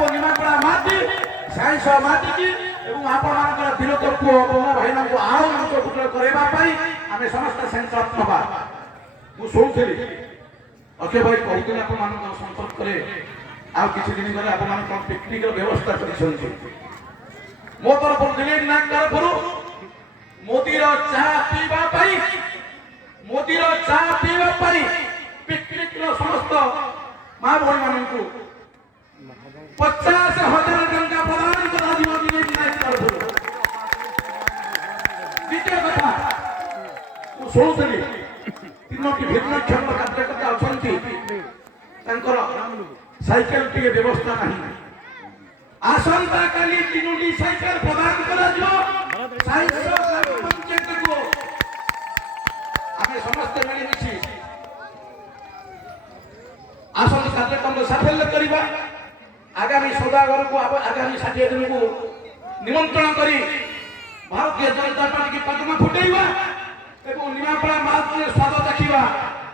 देव निमापड़ा माटी साइंस माटी की एवं आपण मानकर विरोध को बंगा भाईना को आउ मंच पुत्र करेबा पाई आमे समस्त संकल्प नबा मु सोचली अखे भाई कहते आपण मानकर संपर्क करे आ किछि दिन गले आपण मानकर पिकनिक रो व्यवस्था करिसंती मो तरफ दिलीप नायक तरफ मोदी रो चाह पीबा पाई मोदी रो चाह पीबा पाई पिकनिक रो समस्त मां भौणी मानकू 50,000 टंका प्रदान करा दिबो दिलीप नायक तरफ द्वितीय कथा मु सोचली तीनोटी भिन्न क्षम कार्यकर्ता अछंती तांकर साइकेल टी व्यवस्था नहीं आसंता काली तीनोटी साइकेल प्रदान करा दिबो साइंस पंचायत को आमे समस्त मिली मिछि आसन कार्यक्रम सफल करिबा आगामी सौदागर को आगामी 60 दिन को निमंत्रण करी भारतीय जनता पार्टी की पद्म फुटेइबा